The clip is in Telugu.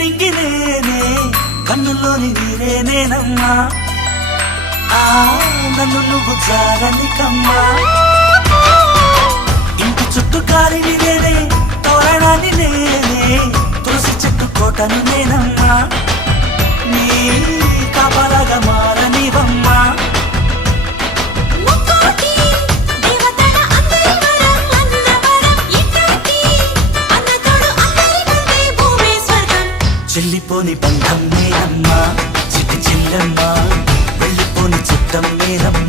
నింగి నేనే కన్నుల్లోని నీరే నేనమ్మా నన్ను నువ్వు జాలని కమ్మా ఇంటి చుట్టూ కాలిని నేనే తోరణాన్ని నేనే తులసి చెట్టు కోటను నేనమ్మా నీ కాపలాగా మారనివమ్మా చెల్లిపోని బంధం నేనమ్మా చిట్టి చెల్లమ్మా వెళ్ళిపోని చుట్టం నేనమ్మా